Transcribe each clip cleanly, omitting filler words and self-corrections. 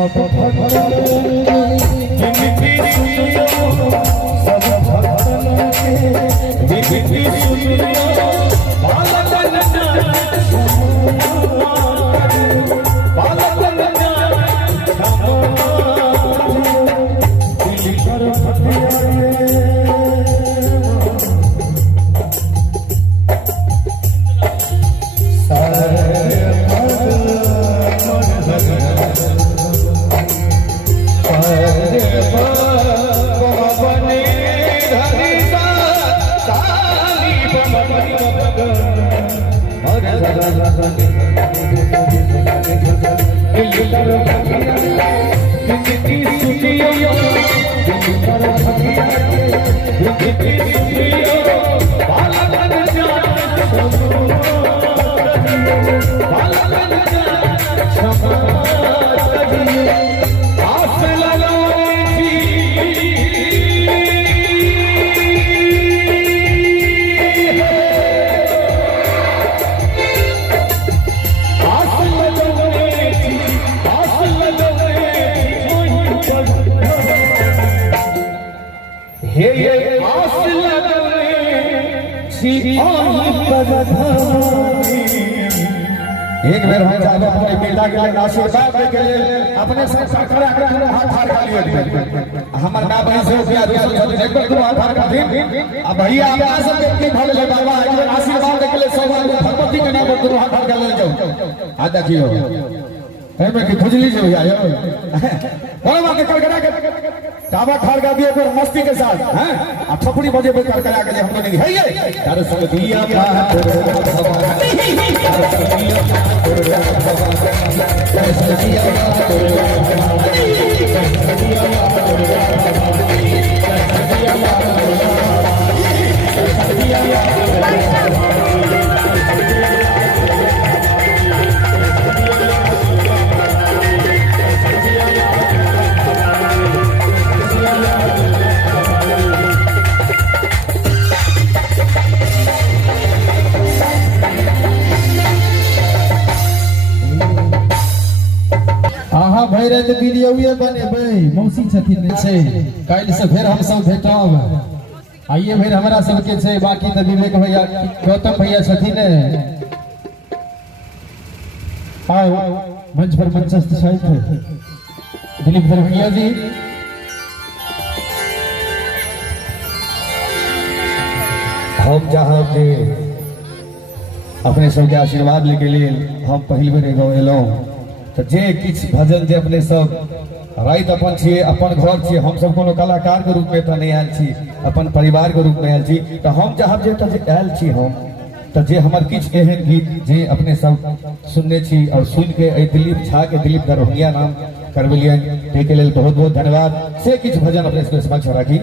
सब भक्तन विनती सुनियो, सब भक्तन के विनती सुनियो, बालकन बालकन दिल कर एक बेर हम जाबे अपने पिता के लिए आशीर्वाद दे के लिए अपने संसार खड़ा कर हाथ हार खा लिए हमर ना बनी से किया दूसरे एक बार हाथ हार खा दिन अब भैया अपना सब के भले ले बाबा आशीर्वाद दे के लिए सब भगवती के नाम पर हाथ हार कर ले जाओ आ देखियो में की खुजली से भैया बोलो मां के कड़कड़ा के टाबा ठाड़ का दिए फिर मस्ती के साथ हैं अब छपड़ी बजे पे कड़कड़ा के हम लोग नहीं है ये तारे संग दिया भैरत वीडियो बने भाई मौसी छथिन छै काल से फिर हम सब भेटब आइए फिर हमरा सब के छै बाकी त विवेक भैया गौतम भैया छथिन आओ मंच पर मंचस्थ छथि दिलीप दरभंगिया जी हम जहाँ के अपने सबके आशीर्वाद लेके लिए हम पहली बेर गाँव एलौं तो जे किछ भजन जे अपने सब रात अपन छे अपन घर छे हम सब कोनो कलाकार के रूप में तो नहीं आयल छी अपन परिवार के रूप में आयल छी तो हम चाहब जे आयल छी हम तो जे हमर किछ एहन गीत जे अपने सब सुनने छी और सुन के दिलीप झा के दिलीप दरभंगिया नाम करबेलियन ते के लेल बहुत बहुत धन्यवाद से किछ भजन अपने सबके समक्ष राखी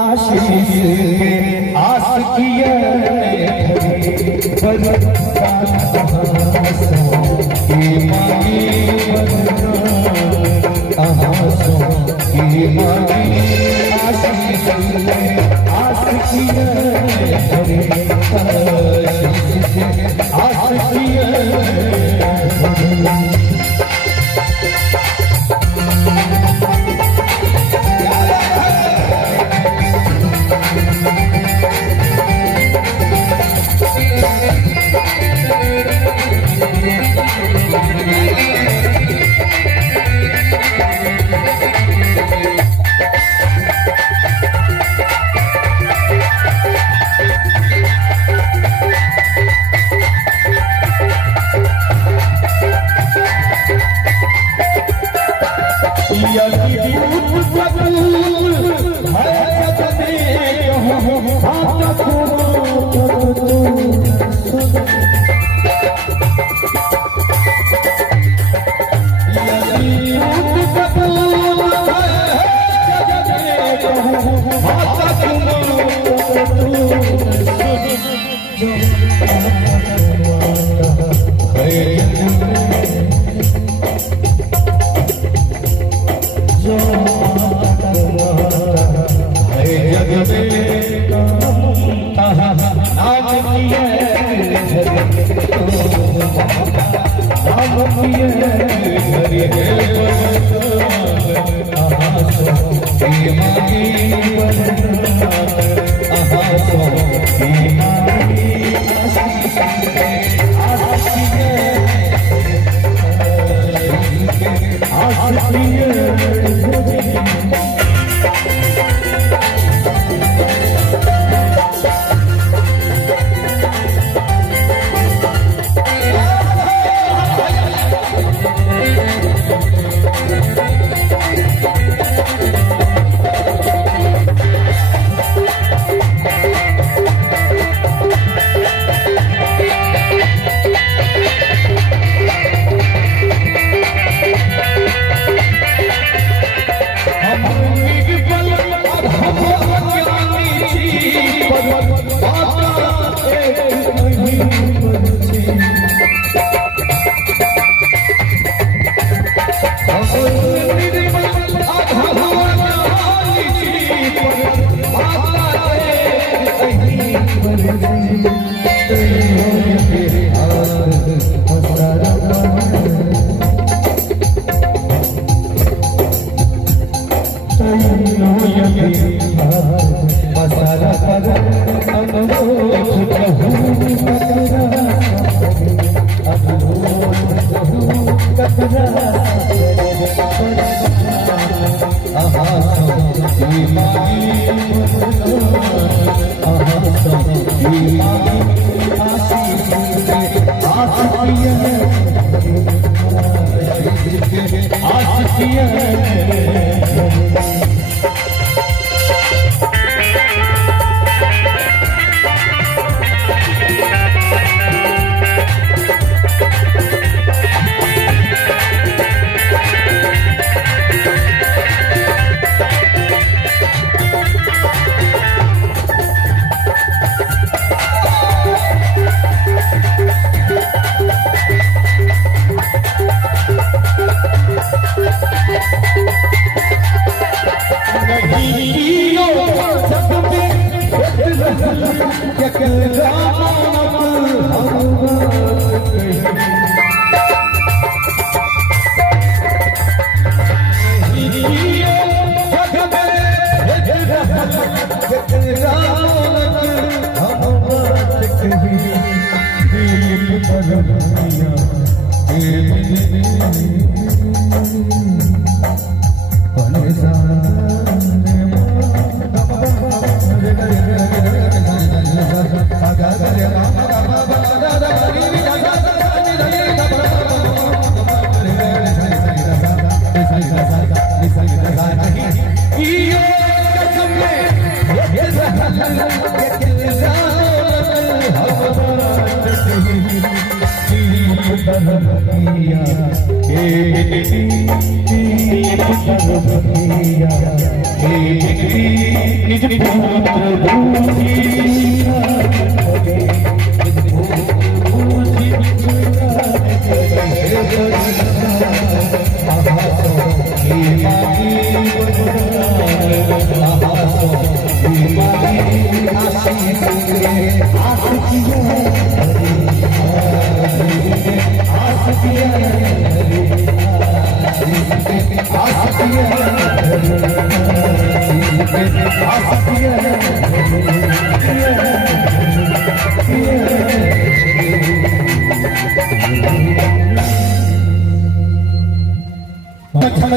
आशीष He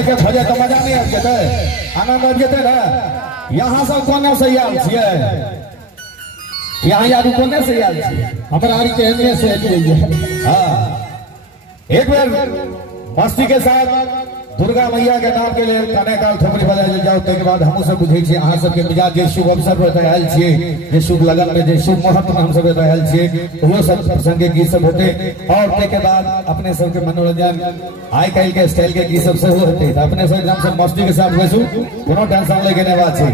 के भजे तो मजा नहीं आब जेतै, आनंद आब जेतै ना। यहाँ सब कोने से आयल छियै, यहाँ यार कोने से आयल छियै, हमरा आरी के एने से एलियै। हाँ, एक बार मस्ती के साथ दुर्गा मैया के नाम के लिए कने काल थोपड़ी बजाय जाओ। तै के बाद हम सब बुझै छी अहाँ सबके मिजाज जे शुभ अवसर पर आयल छियै, जे शुभ लगन में जे शुभ मुहूर्त में हम सब आयल छियै, वो सब संगे गीत सब होते। और तै के बाद अपने सबके मनोरंजन आइ काल के स्टाइल के गीत सब से होते। तो अपने सब एकदम से मस्ती के साथ बैसू, कोनो टेंशन लेके नहीं बात छै।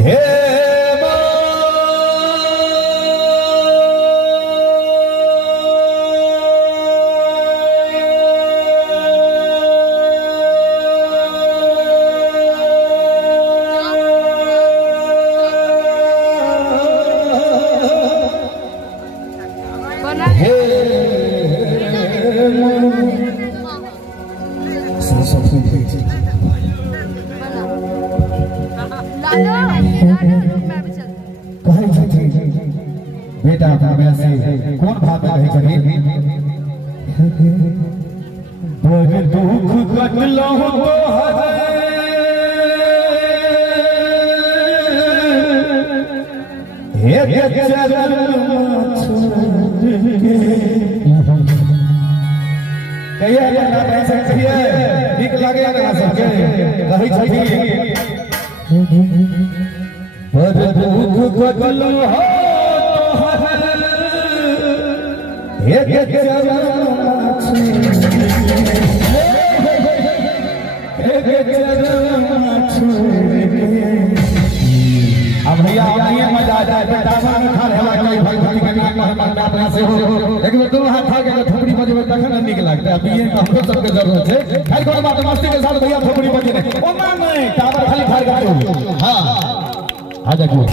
हे बेटा में से कौन भाग में रहे छथिन? बड़ दुख कटलो तो हे चरण कहिया ना रह सकतिए, ठीक लगे ना सबके रही छथिन। बड़ दुख कटलो अब भैया आइए मजा आ जाए। डाबा में खा रहा है भाई भाई के नाम मेहमान अपना से हो, लेकिन दो हाथ खा के थोपड़ी बजबे तखन नीक लागता। अब ये हमरो सबके जरूरत है। खाली कोनो बात मस्ती के साथ भैया थोपड़ी बजे नहीं, ओ मां नहीं डाबा खाली खा के। हां आ जाओ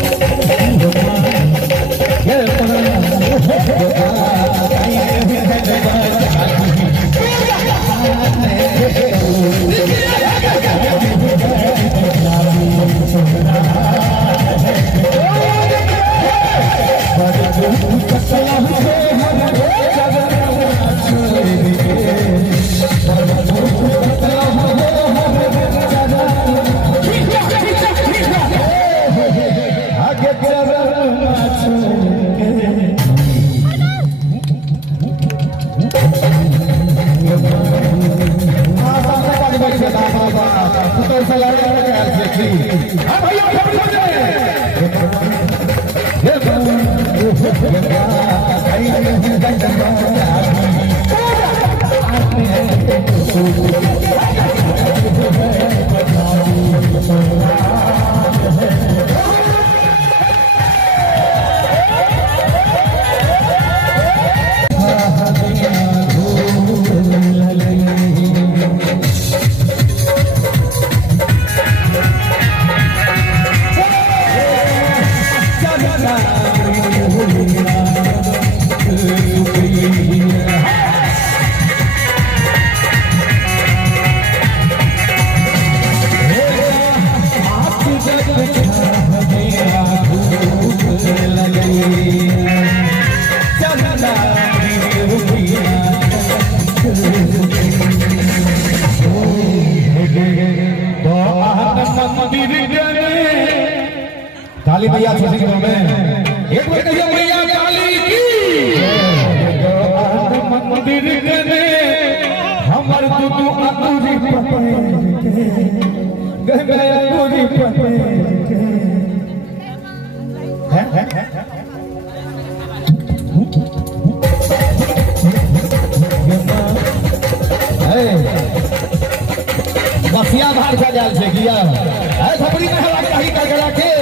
काली मैया छोटी में एक बार कहिए मैया काली की मंदिर के हमर दुदू अतुरी पपे गए अतुरी पपे बसिया भार का जाल से किया है थपड़ी में हवा कहीं का गला के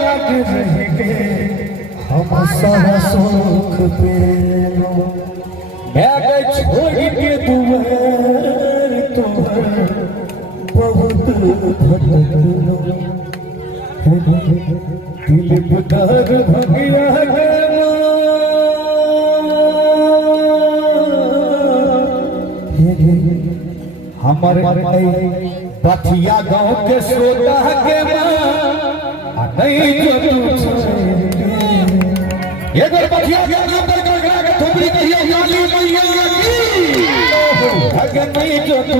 लाग रहे हम सारा सुख पेलो मैं छोड़ के तुम्हार तुम्हार बहुत भटकलो दिल पुकार भगिया हमारे बथिया गांव के श्रोता के नहीं जो एक बार बथिया के नाम पर कर थोपड़ी कहियो काली मैया की अगर नहीं जो तू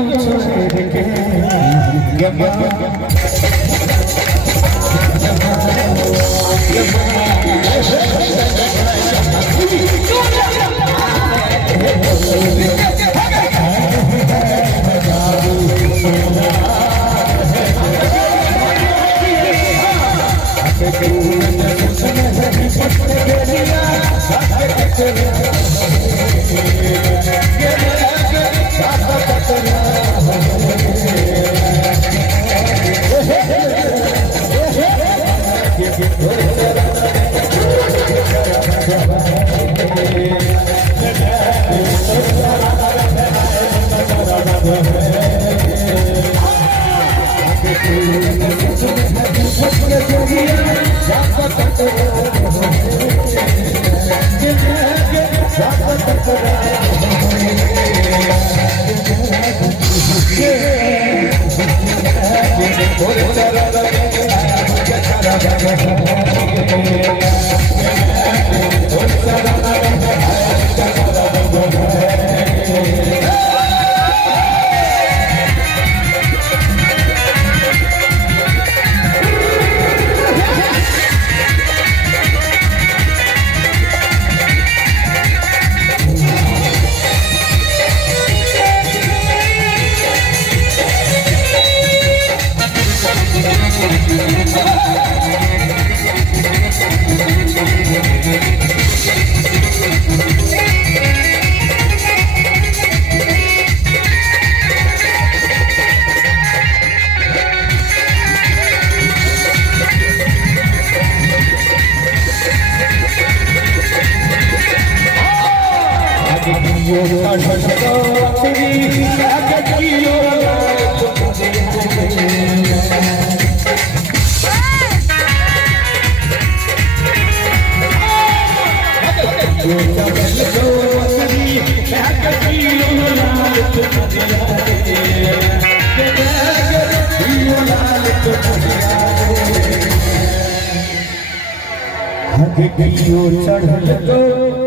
छोड़ चढ़ल तो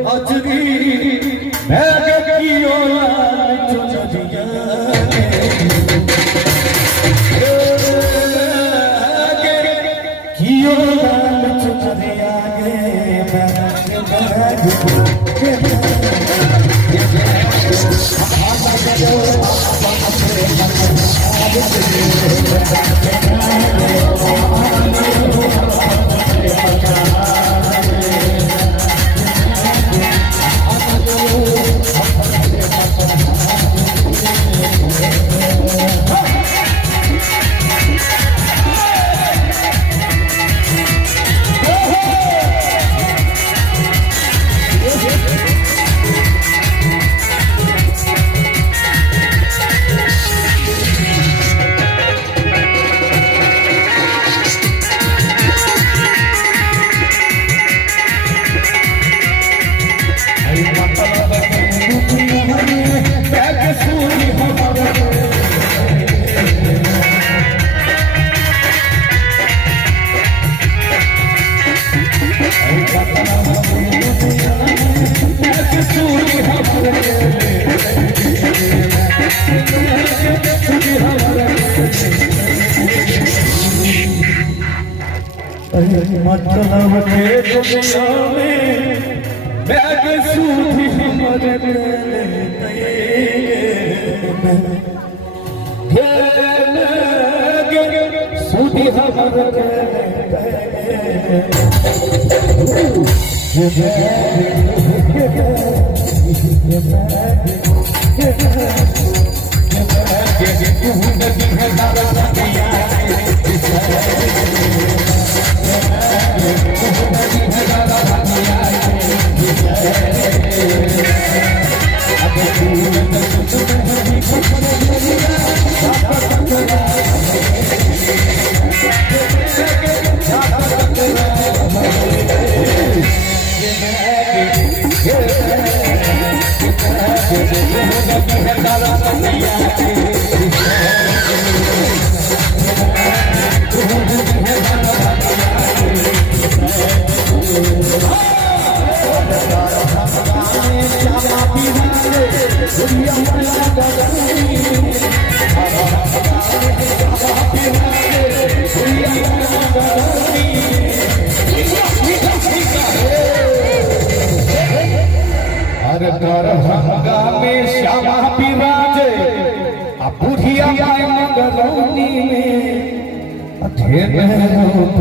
अजरी कियो मतलब के दुनिया में बैग सूधी हमर सूधी हमर कर हंगा में श्यामा विराजे आ बुढ़िया माय मंगरौनी में अधेर रूप